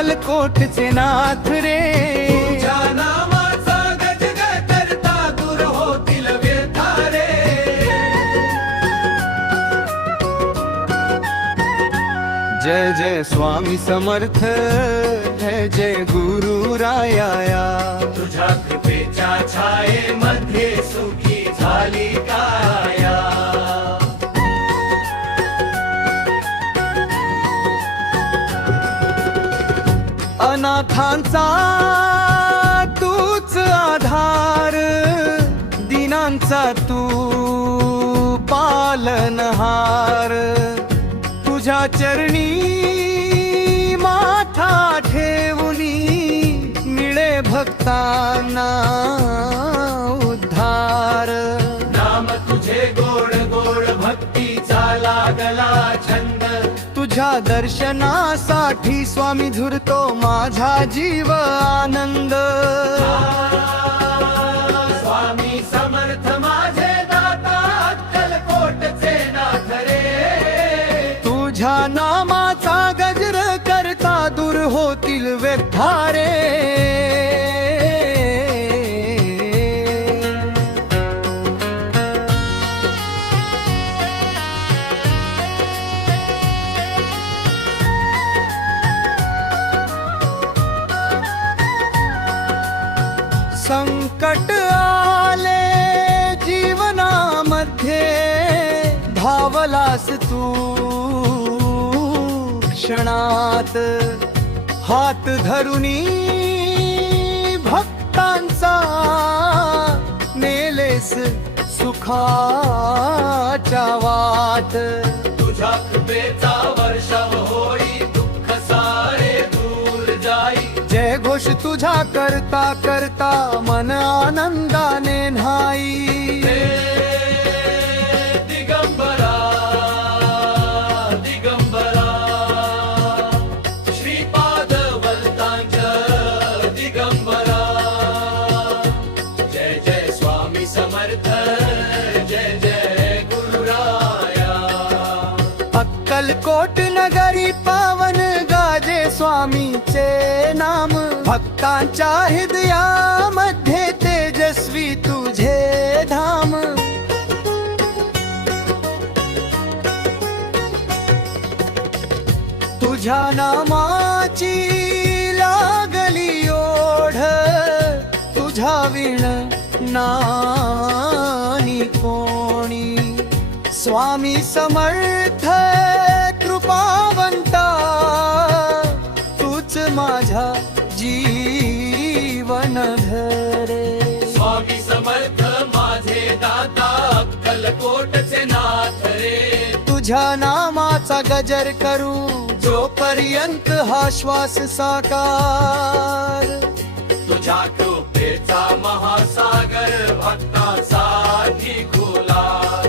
अक्कलकोटचे नाथ रे. तुझ्या नामाचा गजर करता दूर होतील व्यथा रे. जय जय स्वामी समर्थ, जय जय गुरु राया. तुझ्या कृपेच्या छायेमध्ये सुखी झाली काया. अनाथांचा तूच आधार, दिनांचा तू पालनहार. तुझ्या चरणी माथा ठेवूनी मिळे भक्तांना उद्धार. नाम तुझे गोड गोड भक्तीचा लागला छंद. तुझ्या दर्शनासाठी स्वामी झुरतो माझा जीव आनंद. स्वामी समर्थ माझे दाता अक्कलकोटचे नाथ रे. तुझ्या नामाचा गजर करता दूर होतील व्यथा रे. संकट आले जीवनामध्ये, धावलास तू क्षणात. हात धरुनी भक्तांचा नेलेस सुखाच्या वाट. तुझ्या कृपेचा वर्षाव होई दुःख सारे दूर जाई. जय घोष तुझा करता करता मन आनंदाने न्हाई. दिगंबरा दिगंबरा श्रीपाद वल्तांज दिगंबरा. जय जय स्वामी समर्थ, जय जय गुरुराया. अक्कलकोट नगरी पावन गाजे स्वामीचे नाम. भक्तांच्या हृदयामध्ये तेजस्वी तुझे धाम. तुझ्या नामाची लागली ओढ, तुझ्या विण नाही कोणी. स्वामी समर्थ कृपावंता, तूच माझा जीवन धरे. स्वामी समर्थ माझे दाता अक्कलकोटचे नाथ रे. तुझ्या नामाचा गजर करू जोपर्यंत हा श्वास साकार. तुझ्या कृपेचा महासागर भक्तांसाठी खुला.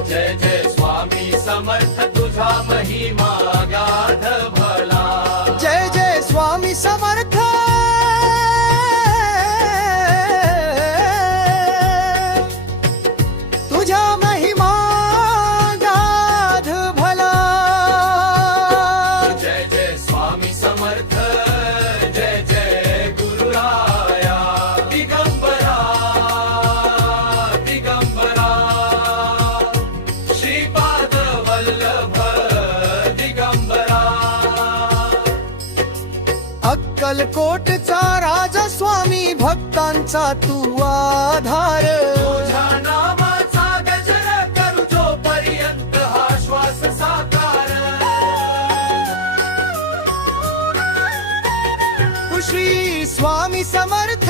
जय जय स्वामी समर्थ तुझा महिमा गाध भला. जय जय स्वामी समर्थ, तुझा महिमा गाध भला. जय जय स्वामी समर्थ, जय जय गुरुराया. दिगंबरा दिगंबरा श्रीपाद वल्लभ दिगंबरा. अक्कलकोटचा राजा स्वामी, भक्तांचा तू आधार. तुझ्या नामाचा गजर करू जोपर्यंत हा श्वास साकार. श्री स्वामी समर्थ,